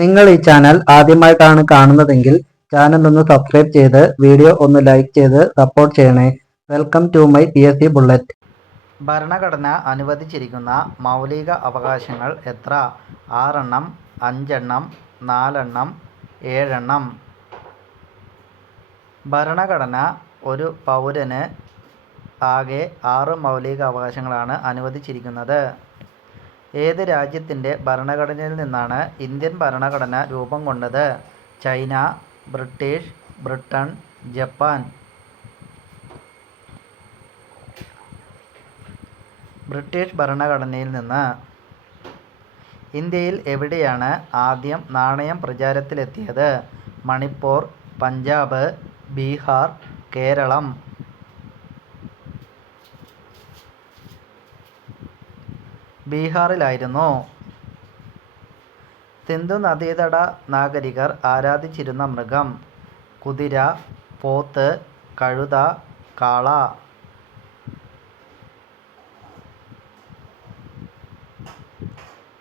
നിങ്ങൾ ഈ ചാനൽ ആദ്യമായിട്ടാണ് കാണുന്നതെങ്കിൽ ചാനൽ ഒന്ന് സബ്സ്ക്രൈബ് ചെയ്ത് വീഡിയോ ഒന്ന് ലൈക്ക് ചെയ്ത് സപ്പോർട്ട് ചെയ്യണേ. Welcome to my P S C bullet ഭരണഘടന അനുവദിച്ചിരിക്കുന്ന മൗലിക അവകാശങ്ങൾ എത്ര? ആറെണ്ണം അഞ്ചെണ്ണം നാലെണ്ണം ഏഴെണ്ണം. ഭരണഘടന ഒരു പൗരന് ആകെ ആറ് മൗലിക അവകാശങ്ങളാണ് അനുവദിച്ചിരിക്കുന്നത്. ഏത് രാജ്യത്തിന്റെ ഭരണഘടനയിൽ നിന്നാണ് ഇന്ത്യൻ ഭരണഘടന രൂപം കൊണ്ടത്? China British Britain Japan. British ഭരണഘടനയിൽ നിന്ന് ഇന്ത്യയിൽ എവിടെയാണ് ആദ്യം നാണയം പ്രചാരത്തിലെത്തിയത്? മണിപ്പൂർ പഞ്ചാബ് ബീഹാർ കേരളം. ബീഹാറിലായിരുന്നു. സിന്ധു നദീതട നാഗരികർ ആരാധിച്ചിരുന്ന മൃഗം കുതിര പോത്ത് കഴുത കാള.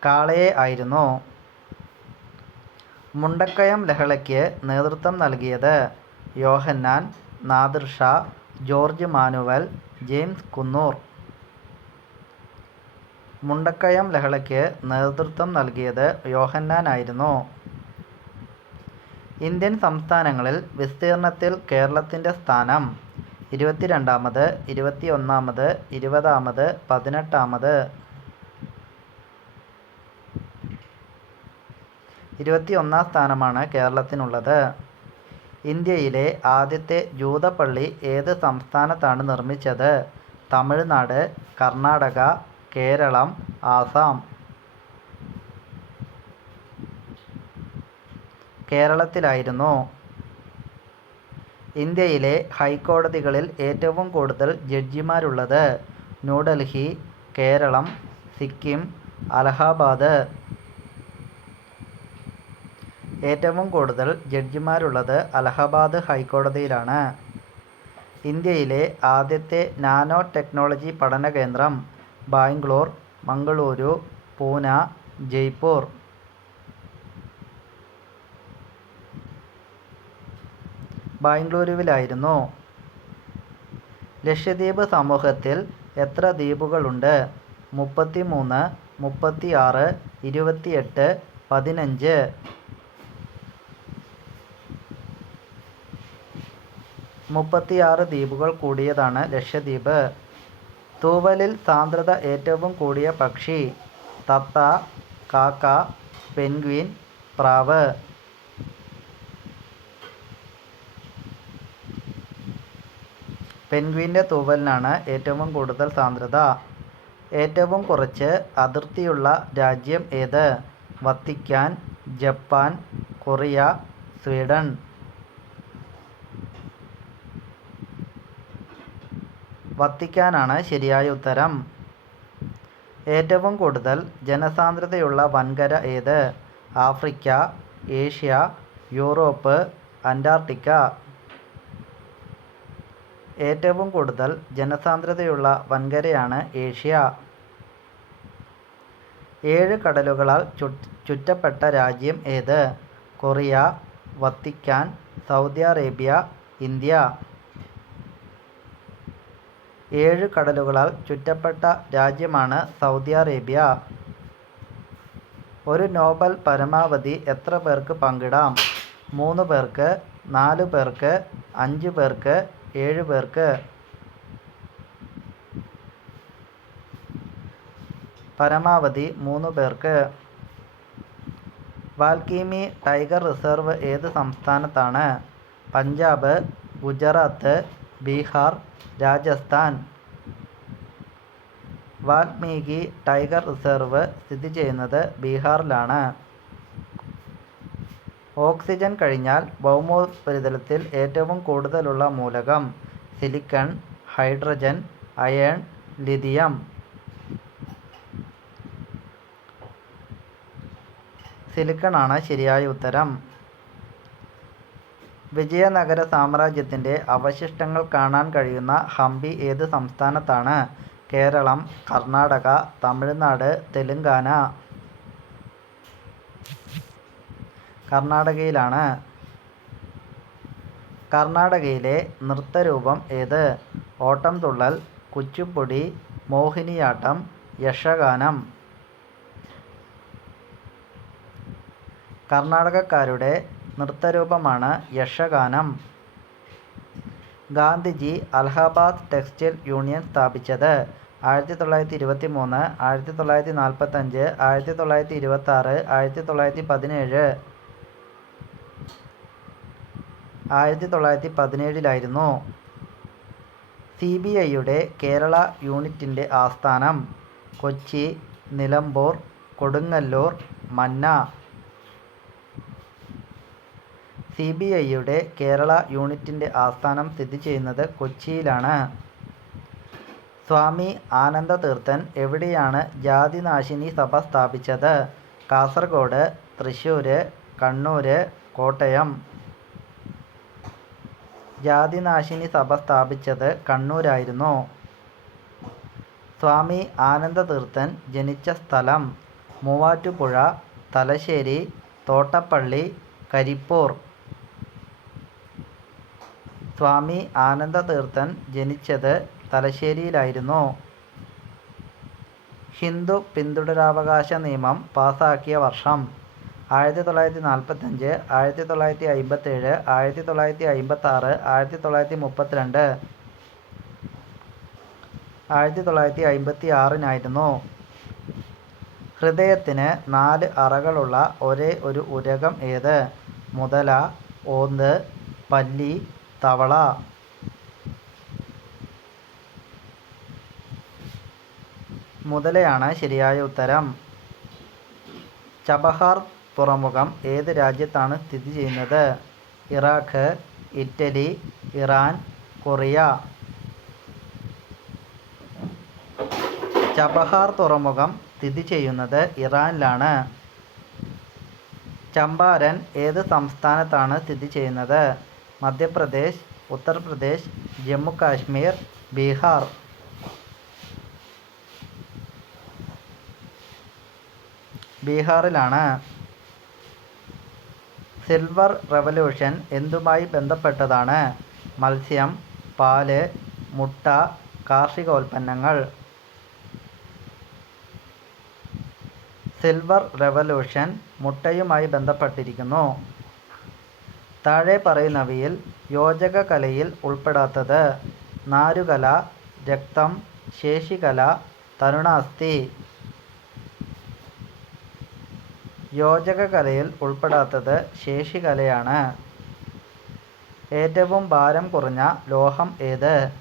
കാളയെ ആയിരുന്നു മുണ്ടക്കയം ലഹളയ്ക്ക് നേതൃത്വം നൽകിയത് Yohannan Nadir Shah George Manuel James Kunnoor. Mundakayam ലഹളയ്ക്ക് നേതൃത്വം നൽകിയത് യോഹന്നാനായിരുന്നു. ഇന്ത്യൻ സംസ്ഥാനങ്ങളിൽ വിസ്തീർണത്തിൽ കേരളത്തിന്റെ സ്ഥാനം ഇരുപത്തിരണ്ടാമത് ഇരുപത്തിയൊന്നാമത് ഇരുപതാമത് പതിനെട്ടാമത്. ഇരുപത്തിയൊന്നാം സ്ഥാനമാണ് കേരളത്തിനുള്ളത്. ഇന്ത്യയിലെ ആദ്യത്തെ ജൂതപ്പള്ളി ഏത് സംസ്ഥാനത്താണ് നിർമ്മിച്ചത്? തമിഴ്നാട് കർണാടക കേരളം ആസാം. കേരളത്തിലായിരുന്നു ഇന്ത്യയിലെ ഹൈക്കോടതികളിൽ ഏറ്റവും കൂടുതൽ ജഡ്ജിമാരുള്ളത് ന്യൂഡൽഹി കേരളം സിക്കിം അലഹബാദ്. ഏറ്റവും കൂടുതൽ ജഡ്ജിമാരുള്ളത് അലഹബാദ് ഹൈക്കോടതിയിലാണ്. ഇന്ത്യയിലെ ആദ്യത്തെ നാനോ ടെക്നോളജി പഠന കേന്ദ്രം ബാംഗ്ലൂർ മംഗളൂരു പൂന ജയ്പൂർ. ബാംഗ്ലൂരുവിലായിരുന്നു. ലക്ഷദ്വീപ് സമൂഹത്തിൽ എത്ര ദ്വീപുകളുണ്ട്? മുപ്പത്തി മൂന്ന് മുപ്പത്തി ആറ് ഇരുപത്തിയെട്ട് പതിനഞ്ച്. മുപ്പത്തിയാറ് ദ്വീപുകൾ കൂടിയതാണ് ലക്ഷദ്വീപ്. തൂവലിൽ സാന്ദ്രത ഏറ്റവും കൂടിയ പക്ഷി തത്ത കാക്ക പെൻഗ്വിൻ പ്രാവ്. പെൻഗ്വിന്റെ തൂവലിനാണ് ഏറ്റവും കൂടുതൽ സാന്ദ്രത. ഏറ്റവും കുറച്ച് അതിർത്തിയുള്ള രാജ്യം ഏത്? Vatican Japan Korea Sweden. വത്തിക്കാനാണ് ശരിയായ ഉത്തരം. ഏറ്റവും കൂടുതൽ ജനസാന്ദ്രതയുള്ള വൻകര ഏത്? Africa Asia Europe Antarctica. ഏറ്റവും കൂടുതൽ ജനസാന്ദ്രതയുള്ള വൻകരയാണ് ഏഷ്യ. ഏഴ് കടലുകളാൽ ചുറ്റപ്പെട്ട രാജ്യം ഏത്? Korea Vatican Saudi Arabia India. ഏഴ് കടലുകളാൽ ചുറ്റപ്പെട്ട രാജ്യമാണ് സൗദി അറേബ്യ. ഒരു നോബൽ പരമാവധി എത്ര പേർക്ക് പങ്കിടാം? മൂന്ന് പേർക്ക് നാല് പേർക്ക് അഞ്ച് പേർക്ക് ഏഴ് പേർക്ക്. പരമാവധി മൂന്ന് പേർക്ക്. വാൽക്കീമി ടൈഗർ റിസർവ് ഏത് സംസ്ഥാനത്താണ്? പഞ്ചാബ് ഗുജറാത്ത് ബീഹാർ രാജസ്ഥാൻ. വാൽമീകി ടൈഗർ റിസർവ് സ്ഥിതി ചെയ്യുന്നത് ബീഹാറിലാണ്. ഓക്സിജൻ കഴിഞ്ഞാൽ ഭൗമോപരിതലത്തിൽ ഏറ്റവും കൂടുതലുള്ള മൂലകം silicon hydrogen iron lithium. Silicon ആണ് ശരിയായ ഉത്തരം. വിജയനഗര സാമ്രാജ്യത്തിന്റെ അവശിഷ്ടങ്ങൾ കാണാൻ കഴിയുന്ന ഹംപി ഏത് സംസ്ഥാനത്താണ്? കേരളം കർണാടക തമിഴ്നാട് തെലുങ്കാന. കർണാടകയിലാണ്. കർണാടകയിലെ നൃത്തരൂപം ഏത്? ഓട്ടംതുള്ളൽ കുച്ചിപ്പുടി മോഹിനിയാട്ടം യക്ഷഗാനം. കർണാടകക്കാരുടെ നൃത്തരൂപമാണ് യക്ഷഗാനം. ഗാന്ധിജി അലഹബാദ് ടെക്സ്റ്റൈൽ യൂണിയൻ സ്ഥാപിച്ചത്. ആയിരത്തി തൊള്ളായിരത്തി ഇരുപത്തി മൂന്ന് ആയിരത്തി തൊള്ളായിരത്തി നാൽപ്പത്തഞ്ച് ആയിരത്തി തൊള്ളായിരത്തി ഇരുപത്താറ് ആയിരത്തി തൊള്ളായിരത്തി പതിനേഴ് ആയിരത്തി തൊള്ളായിരത്തി പതിനേഴിലായിരുന്നു സി ബി ഐയുടെ കേരള യൂണിറ്റിന്റെ ആസ്ഥാനം. കൊച്ചി നിലമ്പൂർ കൊടുങ്ങല്ലൂർ മന്ന. സി ബി ഐയുടെ കേരള യൂണിറ്റിന്റെ ആസ്ഥാനം സ്ഥിതി ചെയ്യുന്നത് കൊച്ചിയിലാണ്. സ്വാമി ആനന്ദതീർത്ഥൻ എവിടെയാണ് ജാതിനാശിനി സഭ സ്ഥാപിച്ചത്? കാസർഗോഡ് തൃശ്ശൂർ കണ്ണൂർ കോട്ടയം. ജാതിനാശിനി സഭ സ്ഥാപിച്ചത് കണ്ണൂരായിരുന്നു. സ്വാമി ആനന്ദതീർത്ഥൻ ജനിച്ച സ്ഥലം മൂവാറ്റുപുഴ തലശ്ശേരി തോട്ടപ്പള്ളി കരിപ്പൂർ. സ്വാമി ആനന്ദതീർത്ഥൻ ജനിച്ചത് തലശ്ശേരിയിലായിരുന്നു. ഹിന്ദു പിന്തുടരാവകാശ നിയമം പാസാക്കിയ വർഷം ആയിരത്തി തൊള്ളായിരത്തി നാൽപ്പത്തഞ്ച് ആയിരത്തി തൊള്ളായിരത്തി അമ്പത്തേഴ് ആയിരത്തി തൊള്ളായിരത്തി അമ്പത്താറ് ആയിരത്തി തൊള്ളായിരത്തി മുപ്പത്തിരണ്ട് ആയിരത്തി തൊള്ളായിരത്തി അമ്പത്തി ആറിനായിരുന്നു ഹൃദയത്തിന് നാല് അറകളുള്ള ഒരേ ഒരു ഉരകം ഏത്? മുതല ഓന്ത് പല്ലി തവള. മുതലയാണ് ശരിയായ ഉത്തരം. ചബഹാർ തുറമുഖം ഏത് രാജ്യത്താണ് സ്ഥിതി ചെയ്യുന്നത്? Iraq Italy Iran Korea. Chabahar തുറമുഖം സ്ഥിതി ചെയ്യുന്നത് ഇറാനിലാണ്. ചമ്പാരൻ ഏത് സംസ്ഥാനത്താണ് സ്ഥിതി ചെയ്യുന്നത്? മധ്യപ്രദേശ് ഉത്തർപ്രദേശ് ജമ്മു കാശ്മീർ ബീഹാർ. ബീഹാറിലാണ് സിൽവർ റെവല്യൂഷൻ എന്തുമായി ബന്ധപ്പെട്ടതാണ്? മത്സ്യം പാൽ മുട്ട കാർഷികോൽപ്പന്നങ്ങൾ. സിൽവർ റെവല്യൂഷൻ മുട്ടയുമായി ബന്ധപ്പെട്ടിരിക്കുന്നു. താഴെ പറയുന്നവയിൽ യോജക കലയിൽ ഉൾപ്പെടാത്തത് നാരുകല രക്തം ശേഷികല തരുണാസ്ഥി. യോജകകലയിൽ ഉൾപ്പെടാത്തത് ശേഷികലയാണ്. ഏറ്റവും ഭാരം കുറഞ്ഞ ലോഹം ഏത്?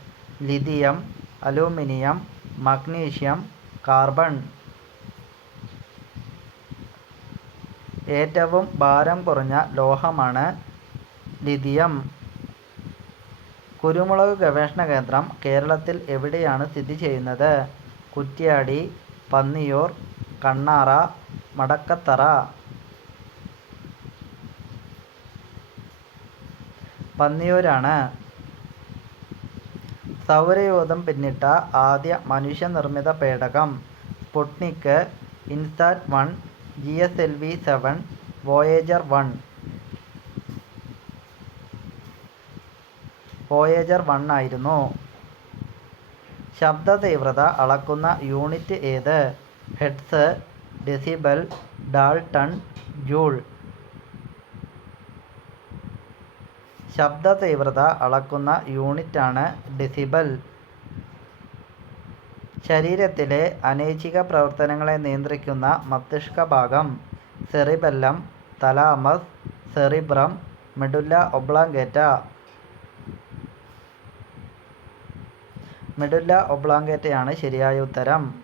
Lithium aluminium magnesium carbon. ഏറ്റവും ഭാരം കുറഞ്ഞ ലോഹമാണ് ലിഥിയം. കുരുമുളക് ഗവേഷണ കേന്ദ്രം കേരളത്തിൽ എവിടെയാണ് സ്ഥിതി ചെയ്യുന്നത്? കുറ്റ്യാടി പന്നിയൂർ കണ്ണാറ മടക്കത്തറ. പന്നിയൂരാണ്. സൗരയൂഥം പിന്നിട്ട ആദ്യ മനുഷ്യനിർമ്മിത പേടകം. Sputnik INSAT one G S L V seven Voyager one. Voyager one ആയിരുന്നു. ശബ്ദ തീവ്രത അളക്കുന്ന യൂണിറ്റ് ഏത്? ഹെഡ്സ് ഡെസിബൽ ഡാൾട്ടൺ ജൂൾ ശബ്ദ തീവ്രത അളക്കുന്ന യൂണിറ്റാണ് ഡെസിബൽ ശരീരത്തിലെ അനൈച്ഛിക പ്രവർത്തനങ്ങളെ നിയന്ത്രിക്കുന്ന മസ്തിഷ്ക ഭാഗം cerebellum thalamus cerebrum medulla oblongata medulla ഒബ്ലാങ്കേറ്റയാണ് ശരിയായ ഉത്തരം.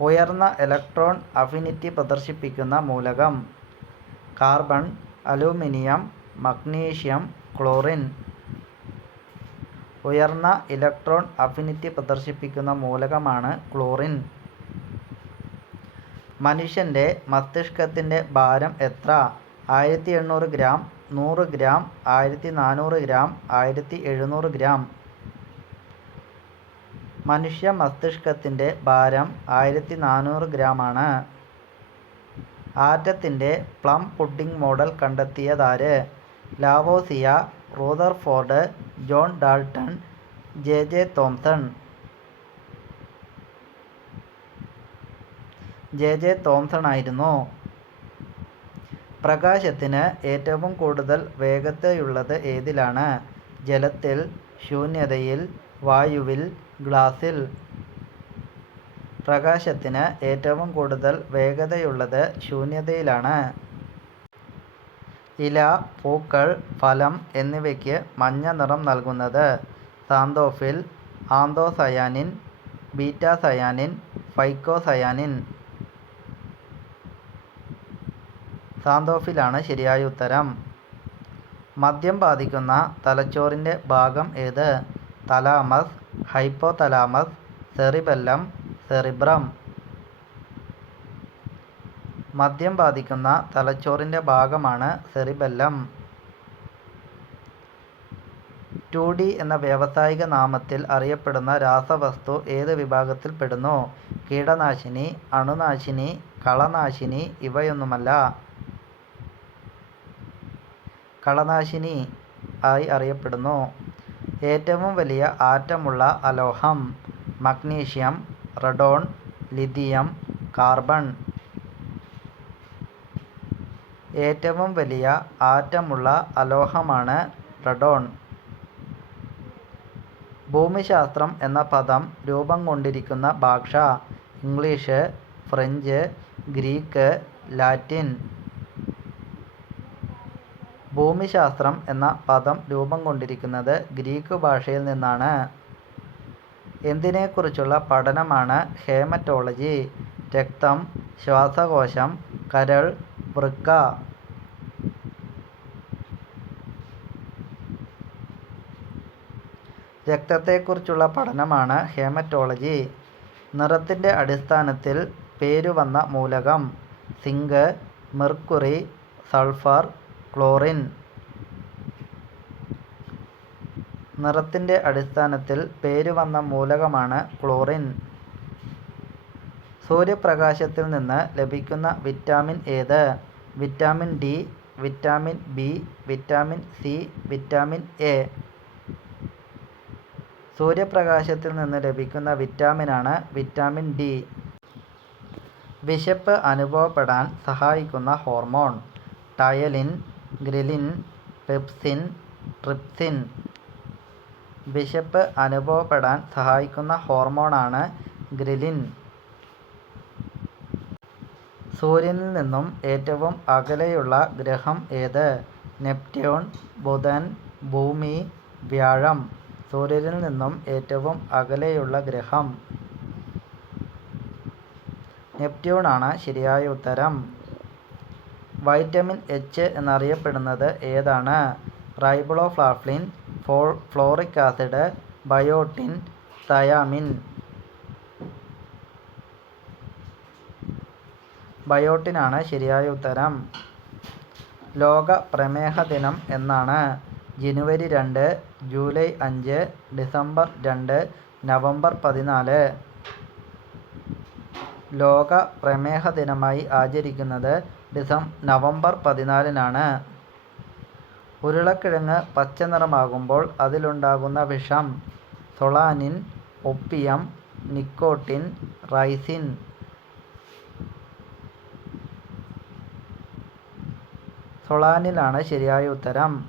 ഉയർന്ന ഇലക്ട്രോൺ അഫിനിറ്റി പ്രദർശിപ്പിക്കുന്ന മൂലകം. Carbon aluminium magnesium chlorine. ഉയർന്ന ഇലക്ട്രോൺ അഫിനിറ്റി പ്രദർശിപ്പിക്കുന്ന മൂലകമാണ് ക്ലോറിൻ. മനുഷ്യന്റെ മസ്തിഷ്കത്തിന്റെ ഭാരം എത്ര? ആയിരത്തി എണ്ണൂറ് ഗ്രാം നൂറ് ഗ്രാം ആയിരത്തി നാനൂറ് ഗ്രാം ആയിരത്തി എഴുന്നൂറ് ഗ്രാം. മനുഷ്യ മസ്തിഷ്കത്തിന്റെ ഭാരം ആയിരത്തി നാനൂറ് ഗ്രാമാണ് ആറ്റത്തിന്റെ plum pudding model കണ്ടെത്തിയതാര്? Lavoisier, Rutherford, John Dalton, J. J. Thomson. J. J. Thomson ആയിരുന്നു പ്രകാശത്തിന് ഏറ്റവും കൂടുതൽ വേഗതയുള്ളത് ഏതിലാണ്? ജലത്തിൽ, ശൂന്യതയിൽ, വായുവിൽ, ഗ്ലാസിൽ. പ്രകാശത്തിന് ഏറ്റവും കൂടുതൽ വേഗതയുള്ളത് ശൂന്യതയിലാണ്. ഇല, പൂക്കൾ, ഫലം എന്നിവയ്ക്ക് മഞ്ഞ നിറം നൽകുന്നത്? Xanthophyll, anthocyanin, ബീറ്റാസയാനിൻ, ഫൈക്കോസയാനിൻ. സാന്തോഫിലാണ് ശരിയായ ഉത്തരം. മദ്യം ബാധിക്കുന്ന തലച്ചോറിന്റെ ഭാഗം ഏത്? Thalamus, hypothalamus, cerebellum, cerebrum. മദ്യം ബാധിക്കുന്ന തലച്ചോറിന്റെ ഭാഗമാണ് സെറിബെല്ലം. ടു. ഡി എന്ന വ്യാവസായിക നാമത്തിൽ അറിയപ്പെടുന്ന രാസവസ്തു ഏത് വിഭാഗത്തിൽ പെടുന്നു? കീടനാശിനി, അണുനാശിനി, കളനാശിനി ഇവയൊന്നുമല്ല. കളനാശിനി ആയി അറിയപ്പെടുന്നു. ഏറ്റവും വലിയ ആറ്റമുള്ള അലോഹം? Magnesium, radon, lithium, carbon. ഏറ്റവും വലിയ ആറ്റമുള്ള അലോഹമാണ് റഡോൺ. ഭൂമിശാസ്ത്രം എന്ന പദം രൂപം കൊണ്ടിരിക്കുന്ന ഭാഷ? English, French, Greek, Latin. ഭൂമിശാസ്ത്രം എന്ന പദം രൂപം കൊണ്ടിരിക്കുന്നത് ഗ്രീക്ക് ഭാഷയിൽ നിന്നാണ്. എന്തിനെക്കുറിച്ചുള്ള പഠനമാണ് ഹേമറ്റോളജി? രക്തം, ശ്വാസകോശം, കരൾ, വൃക്ക. രക്തത്തെക്കുറിച്ചുള്ള പഠനമാണ് ഹേമറ്റോളജി. നിറത്തിന്റെ അടിസ്ഥാനത്തിൽ പേരുവന്ന മൂലകം? Zinc, mercury, sulphur, chlorine. നിറത്തിന്റെ അടിസ്ഥാനത്തിൽ പേരുവന്ന മൂലകമാണ് ക്ലോറിൻ. സൂര്യപ്രകാശത്തിൽ നിന്ന് ലഭിക്കുന്ന വിറ്റാമിൻ ഏത്? Vitamin D, vitamin B, vitamin C, vitamin A. സൂര്യപ്രകാശത്തിൽ നിന്ന് ലഭിക്കുന്ന വിറ്റാമിനാണ് വിറ്റാമിൻ ഡി. വിശപ്പ് അനുഭവപ്പെടാൻ സഹായിക്കുന്ന hormone? Ptyalin, ghrelin, pepsin, trypsin. വിശപ്പ് അനുഭവപ്പെടാൻ സഹായിക്കുന്ന ഹോർമോണാണ് ഗ്രെലിൻ. സൂര്യനിൽ നിന്നും ഏറ്റവും അകലെയുള്ള ഗ്രഹം ഏത്? നെപ്റ്റ്യൂൺ, ബുധൻ, ഭൂമി, വ്യാഴം. സൂര്യനിൽ നിന്നും ഏറ്റവും അകലെയുള്ള ഗ്രഹം? നെപ്റ്റ്യൂൺ ആണ് ശരിയായ ഉത്തരം. വൈറ്റമിൻ എച്ച് എന്നറിയപ്പെടുന്നത് ഏതാണ്? Riboflavin, folic acid, biotin, thiamine. ബയോട്ടിനാണ് ശരിയായ ഉത്തരം. ലോക പ്രമേഹ ദിനം എന്നാണ്? ജനുവരി രണ്ട്, ജൂലൈ അഞ്ച്, ഡിസംബർ രണ്ട്, നവംബർ പതിനാല്. ലോക പ്രമേഹ ദിനമായി ആചരിക്കുന്നത് നവംബർ പതിനാലിനാണ്. ഉരുളക്കിഴങ്ങ് പച്ചനിറമാകുമ്പോൾ അതിലുണ്ടാകുന്ന വിഷം? സോളാനിൻ, ഒപ്പിയം, നിക്കോട്ടിൻ, റൈസിൻ. സോളാനിനാണ് ശരിയായ ഉത്തരം.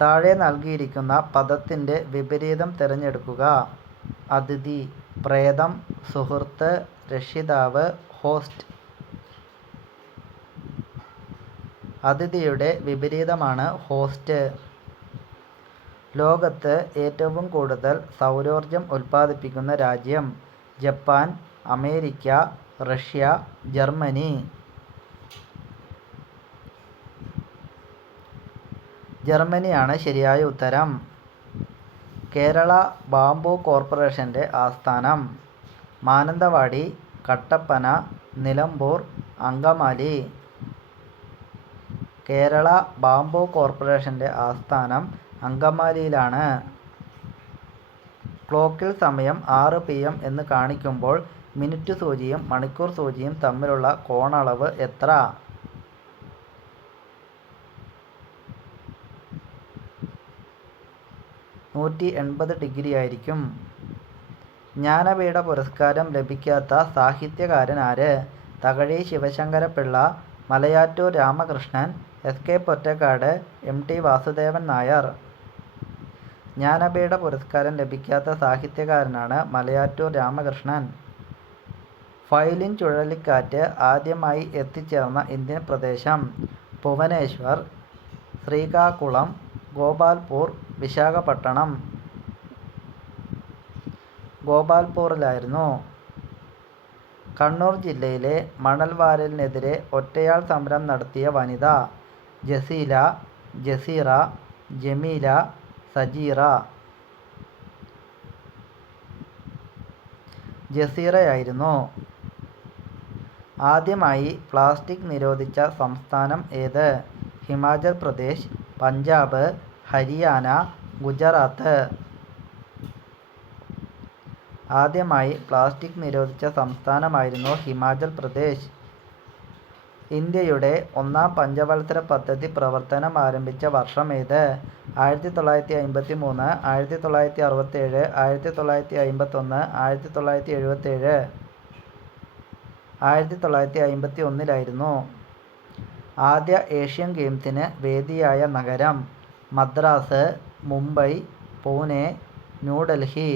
താഴെ നൽകിയിരിക്കുന്ന പദത്തിന്റെ വിപരീതം തിരഞ്ഞെടുക്കുക. അതിഥി, പ്രേതം, സുഹൃത്ത്, രക്ഷിതാവ്, ഹോസ്റ്റ്. അതിഥിയുടെ വിപരീതമാണ് ഹോസ്റ്റ്. ലോകത്ത് ഏറ്റവും കൂടുതൽ സൗരോർജം ഉത്പാദിപ്പിക്കുന്ന രാജ്യം? Japan, America, Russia, Germany. ജർമ്മനിയാണ് ശരിയായ ഉത്തരം. കേരള ബാംബൂ കോർപ്പറേഷന്റെ ആസ്ഥാനം? മാനന്തവാടി, കട്ടപ്പന, നിലമ്പൂർ, അങ്കമാലി. കേരള ബാംബോ കോർപ്പറേഷന്റെ ആസ്ഥാനം അങ്കമാലിയിലാണ്. ക്ലോക്കിൽ സമയം ആറ് പി. എം. എന്ന് കാണിക്കുമ്പോൾ മിനിറ്റ് സൂചിയും മണിക്കൂർ സൂചിയും തമ്മിലുള്ള കോണളവ് എത്ര നൂറ്റി എൺപത് ഡിഗ്രി ആയിരിക്കും ജ്ഞാനപീഠ പുരസ്കാരം ലഭിക്കാത്ത സാഹിത്യകാരനാര്? Thakazhi Sivasankara Pillai Malayattoor Ramakrishnan S K Pottekkatt M T Vasudevan Nair. Jnanpith പുരസ്കാരം ലഭിക്കാത്ത സാഹിത്യകാരനാണ് മലയാറ്റൂർ രാമകൃഷ്ണൻ. ഫൈലിൻ ചുഴലിക്കാറ്റ് ആദ്യമായി എത്തിച്ചേർന്ന ഇന്ത്യൻ പ്രദേശം ഭുവനേശ്വർ ശ്രീകാകുളം ഗോപാൽപൂർ വിശാഖപട്ടണം. ഗോപാൽപൂറിലായിരുന്നു കണ്ണൂർ ജില്ലയിലെ മണൽവാരലിനെതിരെ ഒറ്റയാൾ സമരം നടത്തിയ വനിത. ജസീല ജസീറ ജമീല സജീറ. ജസീറയായിരുന്നു. ആദ്യമായി പ്ലാസ്റ്റിക് നിരോധിച്ച സംസ്ഥാനം ഏത്? ഹിമാചൽ പ്രദേശ് പഞ്ചാബ് ഹരിയാന ഗുജറാത്ത്. ആദ്യമായി പ്ലാസ്റ്റിക് നിരോധിച്ച സംസ്ഥാനമായിരുന്നു ഹിമാചൽ പ്രദേശ്. ഇന്ത്യയുടെ ഒന്നാം പഞ്ചവത്സര പദ്ധതി പ്രവർത്തനം ആരംഭിച്ച വർഷം ഏത്? ആയിരത്തി തൊള്ളായിരത്തി അമ്പത്തി മൂന്ന് ആയിരത്തി തൊള്ളായിരത്തി അറുപത്തേഴ് ആയിരത്തി തൊള്ളായിരത്തി അമ്പത്തൊന്ന് ആയിരത്തി തൊള്ളായിരത്തി എഴുപത്തേഴ് ആയിരത്തി തൊള്ളായിരത്തി അമ്പത്തി ഒന്നിലായിരുന്നു ആദ്യ ഏഷ്യൻ ഗെയിംസിന് വേദിയായ നഗരം മദ്രാസ് മുംബൈ പൂനെ ന്യൂഡൽഹി.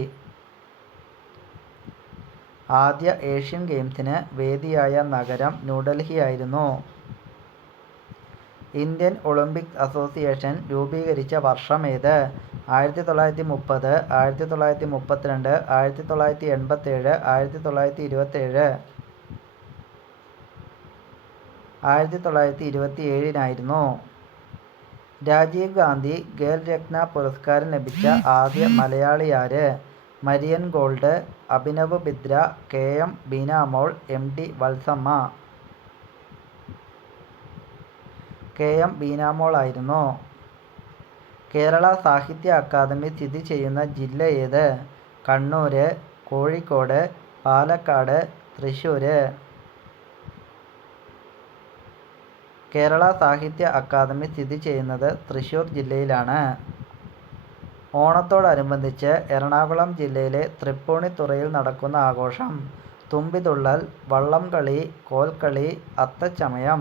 ആദ്യ ഏഷ്യൻ ഗെയിംസിന് വേദിയായ നഗരം ന്യൂഡൽഹിയായിരുന്നു. ഇന്ത്യൻ ഒളിമ്പിക് അസോസിയേഷൻ രൂപീകരിച്ച വർഷം ഏത്? ആയിരത്തി തൊള്ളായിരത്തി മുപ്പത് ആയിരത്തി തൊള്ളായിരത്തി മുപ്പത്തിരണ്ട് ആയിരത്തി തൊള്ളായിരത്തി എൺപത്തേഴ് ആയിരത്തി തൊള്ളായിരത്തി ഇരുപത്തേഴ് ആയിരത്തി തൊള്ളായിരത്തി ഇരുപത്തി ഏഴിനായിരുന്നു രാജീവ് ഗാന്ധി ഖേൽ രത്ന പുരസ്കാരം ലഭിച്ച ആദ്യ മലയാളി ആര്? Marian gold Abhinav Bindra K M Beenamol M T Valsamma. K M ബീനാമോളായിരുന്നു Kerala Sahitya academy സ്ഥിതി ചെയ്യുന്ന ജില്ല ഏത്? കണ്ണൂർ കോഴിക്കോട് പാലക്കാട് തൃശ്ശൂർ കേരള സാഹിത്യ അക്കാദമി സ്ഥിതി ചെയ്യുന്നത് തൃശ്ശൂർ ജില്ലയിലാണ്. ഓണത്തോടനുബന്ധിച്ച് എറണാകുളം ജില്ലയിലെ തൃപ്പൂണിത്തുറയിൽ നടക്കുന്ന ആഘോഷം തുമ്പിതുള്ളൽ വള്ളംകളി കോൽക്കളി അത്തച്ചമയം.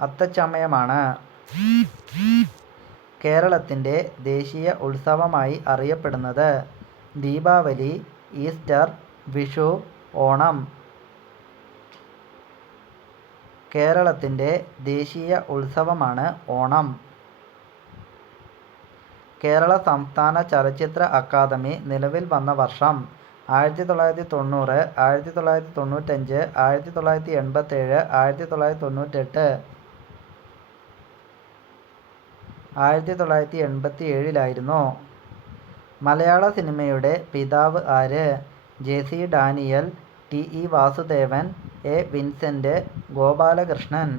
അത്തച്ചമയമാണ്. കേരളത്തിന്റെ ദേശീയ ഉത്സവമായി അറിയപ്പെടുന്നത് ദീപാവലി ഈസ്റ്റർ വിഷു ഓണം. കേരളത്തിന്റെ ദേശീയ ഉത്സവമാണ് ഓണം. കേരള സംസ്ഥാന ചലച്ചിത്ര അക്കാദമി നിലവിൽ വന്ന വർഷം ആയിരത്തി തൊള്ളായിരത്തി തൊണ്ണൂറ് ആയിരത്തി തൊള്ളായിരത്തി തൊണ്ണൂറ്റഞ്ച് ആയിരത്തി തൊള്ളായിരത്തി എൺപത്തേഴ് ആയിരത്തി തൊള്ളായിരത്തി തൊണ്ണൂറ്റെട്ട് ആയിരത്തി തൊള്ളായിരത്തി എൺപത്തി ഏഴിലായിരുന്നു മലയാള സിനിമയുടെ പിതാവ് ആര്? J C Daniel T E Vasudevan A. Vincent Gopalakrishnan.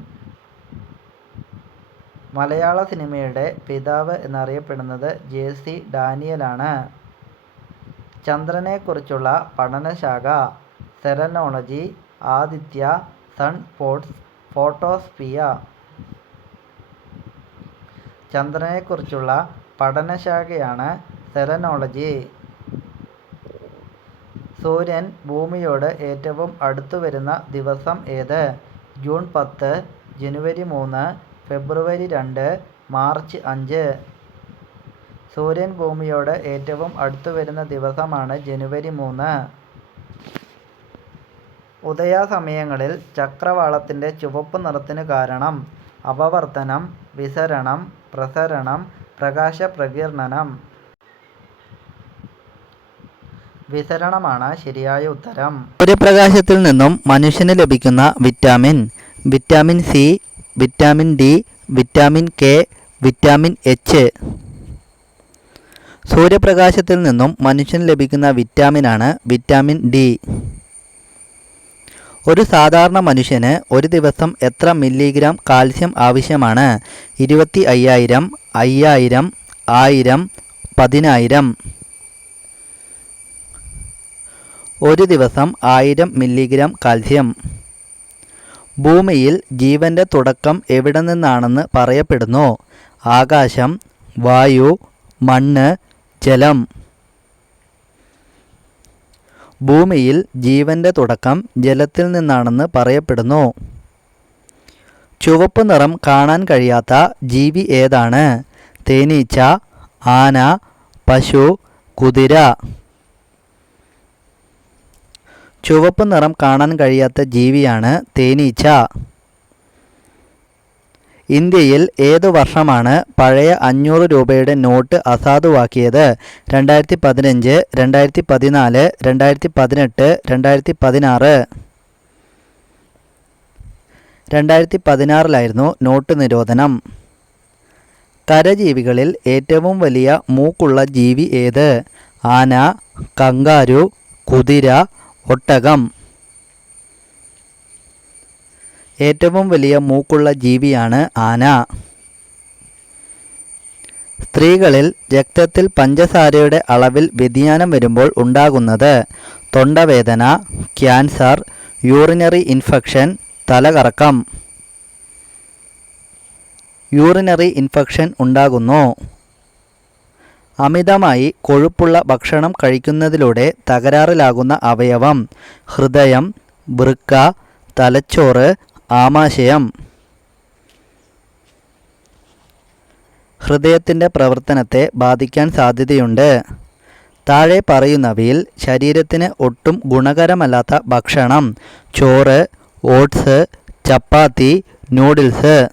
മലയാള സിനിമയുടെ പിതാവ് എന്നറിയപ്പെടുന്നത് ജെ. സി. ഡാനിയലാണ്. ചന്ദ്രനെക്കുറിച്ചുള്ള പഠനശാഖ selenology Aditya sun spots photosphere ചന്ദ്രനെക്കുറിച്ചുള്ള പഠനശാഖയാണ് സെലനോളജി സൂര്യൻ ഭൂമിയോട് ഏറ്റവും അടുത്തു വരുന്ന ദിവസം ഏത്? ജൂൺ പത്ത് ജനുവരി മൂന്ന് ഫെബ്രുവരി രണ്ട് മാർച്ച് അഞ്ച്. സൂര്യൻ ഭൂമിയോട് ഏറ്റവും അടുത്തു വരുന്ന ദിവസമാണ് ജനുവരി മൂന്ന്. ഉദയാസമയങ്ങളിൽ ചക്രവാളത്തിന്റെ ചുവപ്പ് നിറത്തിന് കാരണം അപവർത്തനം വിസരണം പ്രസരണം പ്രകാശപ്രകീർണനം. വിസരണമാണ് ശരിയായ ഉത്തരം. സൂര്യപ്രകാശത്തിൽ നിന്നും മനുഷ്യന് ലഭിക്കുന്ന vitamin. Vitamin C vitamin D vitamin K vitamin H. സൂര്യപ്രകാശത്തിൽ നിന്നും മനുഷ്യന് ലഭിക്കുന്ന വിറ്റാമിനാണ് വിറ്റാമിൻ ഡി. ഒരു സാധാരണ മനുഷ്യന് ഒരു ദിവസം എത്ര മില്ലിഗ്രാം കാൽസ്യം ആവശ്യമാണ്? ഇരുപത്തി അയ്യായിരം അയ്യായിരം ആയിരം പതിനായിരം. ഒരു ദിവസം ആയിരം മില്ലിഗ്രാം കാൽസ്യം. ഭൂമിയിൽ ജീവന്റെ തുടക്കം എവിടെ നിന്നാണെന്ന് പറയപ്പെടുന്നു. ആകാശം വായു മണ്ണ് ജലം. ഭൂമിയിൽ ജീവന്റെ തുടക്കം ജലത്തിൽ നിന്നാണെന്ന് പറയപ്പെടുന്നു. ചുവപ്പ് നിറം കാണാൻ കഴിയാത്ത ജീവി ഏതാണ്? തേനീച്ച ആന പശു കുതിര. ചുവപ്പ് നിറം കാണാൻ കഴിയാത്ത ജീവിയാണ് തേനീച്ച. ഇന്ത്യയിൽ ഏതു വർഷമാണ് പഴയ അഞ്ഞൂറ് രൂപയുടെ നോട്ട് അസാധുവാക്കിയത്? രണ്ടായിരത്തി പതിനഞ്ച് രണ്ടായിരത്തി പതിനാല് രണ്ടായിരത്തി പതിനെട്ട് രണ്ടായിരത്തി പതിനാറ് രണ്ടായിരത്തി പതിനാറിലായിരുന്നു നോട്ട് നിരോധനം. കരജീവികളിൽ ഏറ്റവും വലിയ മൂക്കുള്ള ജീവി ഏത്? ആന കങ്കാരു കുതിര ഒട്ടകം. ഏറ്റവും വലിയ മൂക്കുള്ള ജീവിയാണ് ആന. സ്ത്രീകളിൽ രക്തത്തിൽ പഞ്ചസാരയുടെ അളവിൽ വ്യതിയാനം വരുമ്പോൾ ഉണ്ടാകുന്നത് തൊണ്ടവേദന ക്യാൻസർ യൂറിനറി ഇൻഫെക്ഷൻ തലകറക്കം. യൂറിനറി ഇൻഫെക്ഷൻ ഉണ്ടാകുന്നു. അമിതമായി കൊഴുപ്പുള്ള ഭക്ഷണം കഴിക്കുന്നതിലൂടെ തകരാറിലാകുന്ന അവയവം ഹൃദയം വൃക്ക തലച്ചോറ് ആമാശയം. ഹൃദയത്തിന്റെ പ്രവർത്തനത്തെ ബാധിക്കാൻ സാധ്യതയുണ്ട്. താഴെ പറയുന്നവയിൽ ശരീരത്തിന് ഒട്ടും ഗുണകരമല്ലാത്ത ഭക്ഷണം ചോറ് ഓട്സ് ചപ്പാത്തി നൂഡിൽസ്.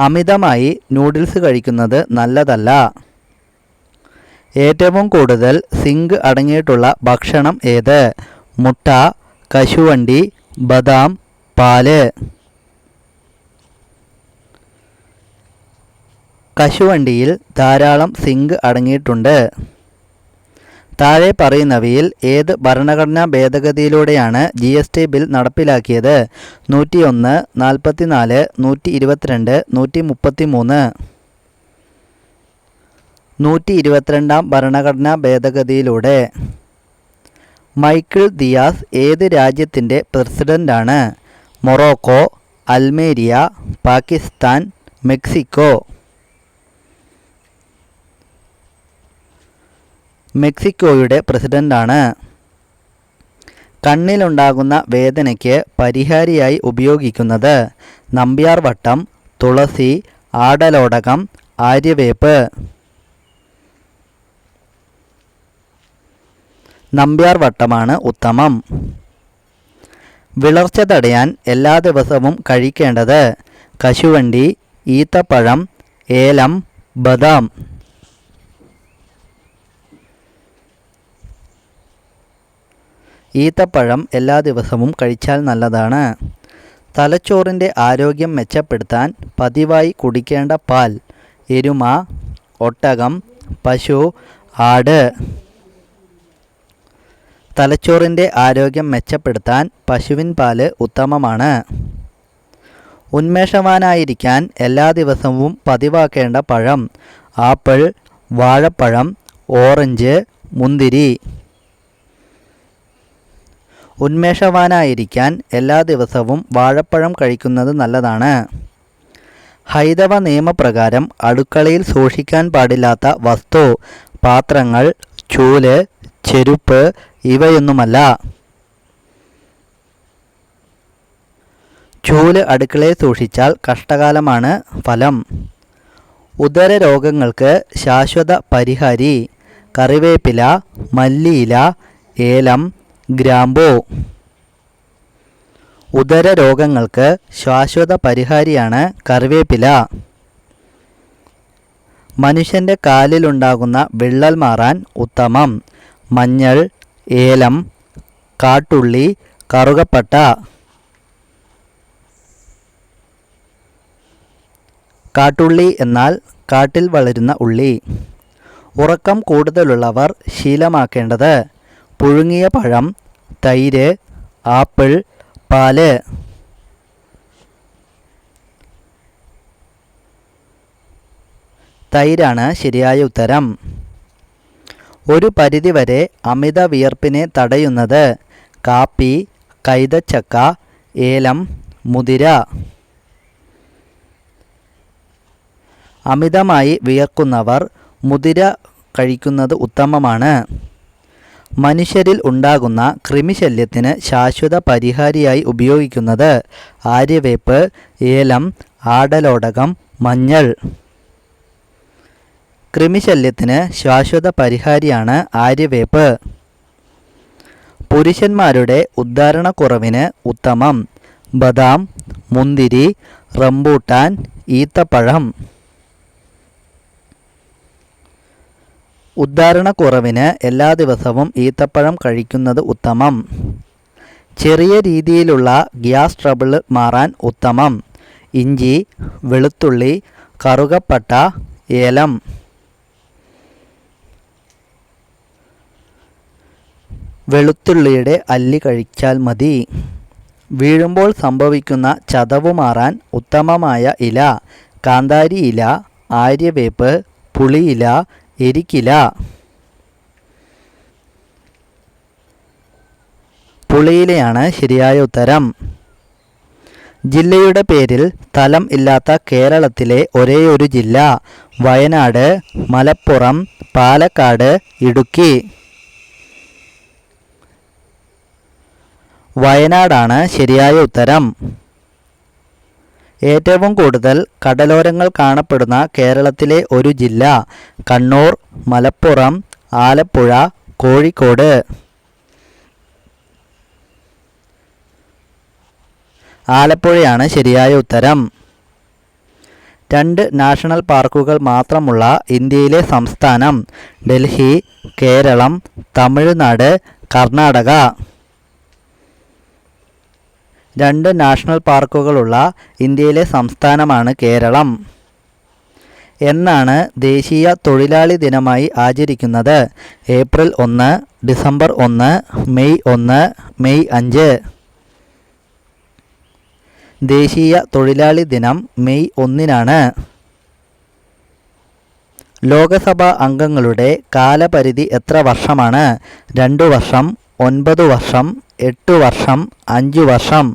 അമിതമായി നൂഡിൽസ് കഴിക്കുന്നത് നല്ലതല്ല. ഏറ്റവും കൂടുതൽ സിങ്ക് അടങ്ങിയിട്ടുള്ള ഭക്ഷണം ഏത്? മുട്ട കശുവണ്ടി ബദാം പാൽ. കശുവണ്ടിയിൽ ധാരാളം സിങ്ക് അടങ്ങിയിട്ടുണ്ട്. താഴെ പറയുന്നവയിൽ ഏത് ഭരണഘടനാ ഭേദഗതിയിലൂടെയാണ് ജി എസ് ടി ബിൽ നടപ്പിലാക്കിയത്? നൂറ്റിയൊന്ന് നാൽപ്പത്തിനാല് നൂറ്റി ഇരുപത്തിരണ്ട് നൂറ്റി മുപ്പത്തി മൂന്ന് നൂറ്റി ഇരുപത്തിരണ്ടാം ഭരണഘടനാ ഭേദഗതിയിലൂടെ. മൈക്കിൾ ദിയാസ് ഏത് രാജ്യത്തിന്റെ പ്രസിഡന്റാണ്? Morocco Almeria Pakistan Mexico. മെക്സിക്കോയുടെ പ്രസിഡന്റാണ് കണ്ണിലുണ്ടാകുന്ന വേദനയ്ക്ക് പരിഹാരിയായി ഉപയോഗിക്കുന്നത് നമ്പ്യാർ വട്ടം തുളസി ആടലോടകം ആര്യവേപ്പ്. നമ്പ്യാർ വട്ടമാണ് ഉത്തമം. വിളർച്ച തടയാൻ എല്ലാ ദിവസവും കഴിക്കേണ്ടത് കശുവണ്ടി ഈത്തപ്പഴം ഏലം ബദാം. ഈത്തപ്പഴം എല്ലാ ദിവസവും കഴിച്ചാൽ നല്ലതാണ്. തലച്ചോറിന്റെ ആരോഗ്യം മെച്ചപ്പെടുത്താൻ പതിവായി കുടിക്കേണ്ട പാൽ എരുമ ഒട്ടകം പശു ആട്. തലച്ചോറിന്റെ ആരോഗ്യം മെച്ചപ്പെടുത്താൻ പശുവിൻ പാൽ ഉത്തമമാണ്. ഉന്മേഷവാനായിരിക്കാൻ എല്ലാ ദിവസവും പതിവാക്കേണ്ട പഴം ആപ്പിൾ വാഴപ്പഴം ഓറഞ്ച് മുന്തിരി. ഉന്മേഷവാനായിരിക്കാൻ എല്ലാ ദിവസവും വാഴപ്പഴം കഴിക്കുന്നത് നല്ലതാണ്. ഹൈതവ നിയമപ്രകാരം അടുക്കളയിൽ സൂക്ഷിക്കാൻ പാടില്ലാത്ത വസ്തു പാത്രങ്ങൾ ചൂൽ ചെരുപ്പ് ഇവയൊന്നുമല്ല. ചൂൽ അടുക്കളയിൽ സൂക്ഷിച്ചാൽ കഷ്ടകാലമാണ് ഫലം. ഉദര രോഗങ്ങൾക്ക് ശാശ്വത പരിഹാരി കറിവേപ്പില മല്ലിയില ഏലം ഗ്രാമ്പൂ. ഉദര രോഗങ്ങൾക്ക് ശാശ്വത പരിഹാരിയാണ് കറിവേപ്പില. മനുഷ്യന്റെ കാലിലുണ്ടാകുന്ന വിള്ളൽ മാറാൻ ഉത്തമം. മഞ്ഞൾ ഏലം കാട്ടുള്ളി കറുകപ്പട്ട. കാട്ടുള്ളി എന്നാൽ കാട്ടിൽ വളരുന്ന ഉള്ളി. ഉറക്കം കൂടുതലുള്ളവർ ശീലമാക്കേണ്ടത് പുഴുങ്ങിയ പഴം തൈര് ആപ്പിൾ പാൽ. തൈരാണ് ശരിയായ ഉത്തരം. ഒരു പരിധിവരെ അമിത വിയർപ്പിനെ തടയുന്നത് കാപ്പി കൈതച്ചക്ക ഏലം മുതിര. അമിതമായി വിയർക്കുന്നവർ മുതിര കഴിക്കുന്നത് ഉത്തമമാണ്. മനുഷ്യരിൽ ഉണ്ടാകുന്ന കൃമിശല്യത്തിന് ശാശ്വത പരിഹാരിയായി ഉപയോഗിക്കുന്നത് ആര്യവേപ്പ് ഏലം ആടലോടകം മഞ്ഞൾ. കൃമിശല്യത്തിന് ശാശ്വത പരിഹാരിയാണ് ആര്യവേപ്പ്. പുരുഷന്മാരുടെ ഉദ്ധാരണക്കുറവിന് ഉത്തമം. ബദാം മുന്തിരി റംബൂട്ടാൻ ഈത്തപ്പഴം. ഉദ്ധാരണക്കുറവിന് എല്ലാ ദിവസവും ഈത്തപ്പഴം കഴിക്കുന്നത് ഉത്തമം. ചെറിയ രീതിയിലുള്ള ഗ്യാസ് ട്രബിൾ മാറാൻ ഉത്തമം. ഇഞ്ചി വെളുത്തുള്ളി കറുകപ്പട്ട ഏലം. വെളുത്തുള്ളിയുടെ അല്ലി കഴിച്ചാൽ മതി. വീഴുമ്പോൾ സംഭവിക്കുന്ന ചതവ് മാറാൻ ഉത്തമമായ ഇല കാന്താരി ഇല ആര്യവേപ്പ് പുളിയില എരിക്കില പുളിയിലയാണ് ശരിയായ ഉത്തരം. ജില്ലയുടെ പേരിൽ സ്ഥലം ഇല്ലാത്ത കേരളത്തിലെ ഒരേയൊരു ജില്ല വയനാട് മലപ്പുറം പാലക്കാട് ഇടുക്കി. വയനാടാണ് ശരിയായ ഉത്തരം. ഏറ്റവും കൂടുതൽ കടലോരങ്ങൾ കാണപ്പെടുന്ന കേരളത്തിലെ ഒരു ജില്ല കണ്ണൂർ മലപ്പുറം ആലപ്പുഴ കോഴിക്കോട്. ആലപ്പുഴയാണ് ശരിയായ ഉത്തരം. രണ്ട് നാഷണൽ പാർക്കുകൾ മാത്രമുള്ള ഇന്ത്യയിലെ സംസ്ഥാനം ഡൽഹി കേരളം തമിഴ്നാട് കർണാടക. രണ്ട് നാഷണൽ പാർക്കുകളുള്ള ഇന്ത്യയിലെ സംസ്ഥാനമാണ് കേരളം. എന്നാണ് ദേശീയ തൊഴിലാളി ദിനമായി ആചരിക്കുന്നത്. ഏപ്രിൽ ഒന്ന് ഡിസംബർ ഒന്ന് മെയ് ഒന്ന് മെയ് അഞ്ച്. ദേശീയ തൊഴിലാളി ദിനം മെയ് ഒന്നിനാണ്. ലോകസഭാ അംഗങ്ങളുടെ കാലപരിധി എത്ര വർഷമാണ്? രണ്ട് വർഷം ഒൻപത് വർഷം എട്ട് വർഷം അഞ്ച് വർഷം.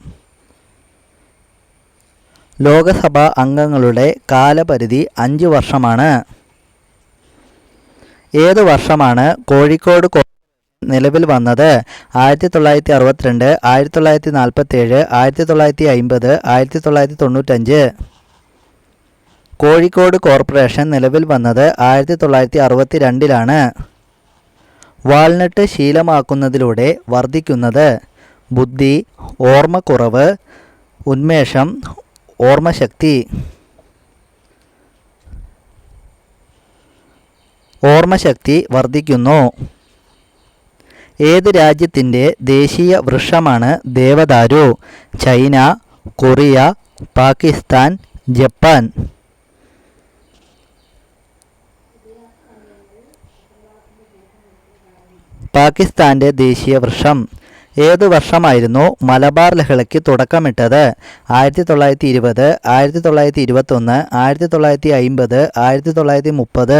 ലോകസഭാ അംഗങ്ങളുടെ കാലപരിധി അഞ്ച് വർഷമാണ്. ഏത് വർഷമാണ് കോഴിക്കോട് നിലവിൽ വന്നത്? ആയിരത്തി തൊള്ളായിരത്തി അറുപത്തിരണ്ട് ആയിരത്തി തൊള്ളായിരത്തി നാൽപ്പത്തേഴ് ആയിരത്തി തൊള്ളായിരത്തി അമ്പത് ആയിരത്തി തൊള്ളായിരത്തി തൊണ്ണൂറ്റഞ്ച് കോഴിക്കോട് കോർപ്പറേഷൻ നിലവിൽ വന്നത് ആയിരത്തി തൊള്ളായിരത്തി അറുപത്തി രണ്ടിലാണ് വാൾനട്ട് ശീലമാക്കുന്നതിലൂടെ വർദ്ധിക്കുന്നത്. ബുദ്ധി ഓർമ്മക്കുറവ് ഉന്മേഷം ഓർമ്മശക്തി. ഓർമ്മശക്തി വർദ്ധിക്കുന്നു. ഏത് രാജ്യത്തിന്റെ ദേശീയ വൃക്ഷമാണ് ദേവദാരു? China Korea Pakistan Japan. പാകിസ്ഥാന്റെ ദേശീയ വൃക്ഷം. ഏതു വർഷമായിരുന്നു മലബാർ ലഹളയ്ക്ക് തുടക്കമിട്ടത്? ആയിരത്തി തൊള്ളായിരത്തി ഇരുപത് ആയിരത്തി തൊള്ളായിരത്തി ഇരുപത്തൊന്ന് ആയിരത്തി തൊള്ളായിരത്തി അമ്പത് ആയിരത്തി തൊള്ളായിരത്തി മുപ്പത്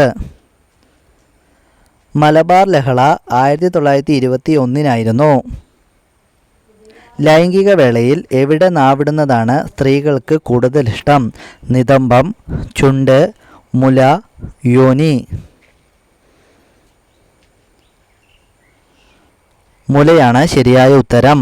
മലബാർ ലഹള ആയിരത്തി തൊള്ളായിരത്തി ഇരുപത്തി ഒന്നിനായിരുന്നു ലൈംഗിക വേളയിൽ എവിടെ നാവിടുന്നതാണ് സ്ത്രീകൾക്ക് കൂടുതൽ ഇഷ്ടം നിതംബം ചുണ്ട് മുല യോനി. മുലയാണ് ശരിയായ ഉത്തരം.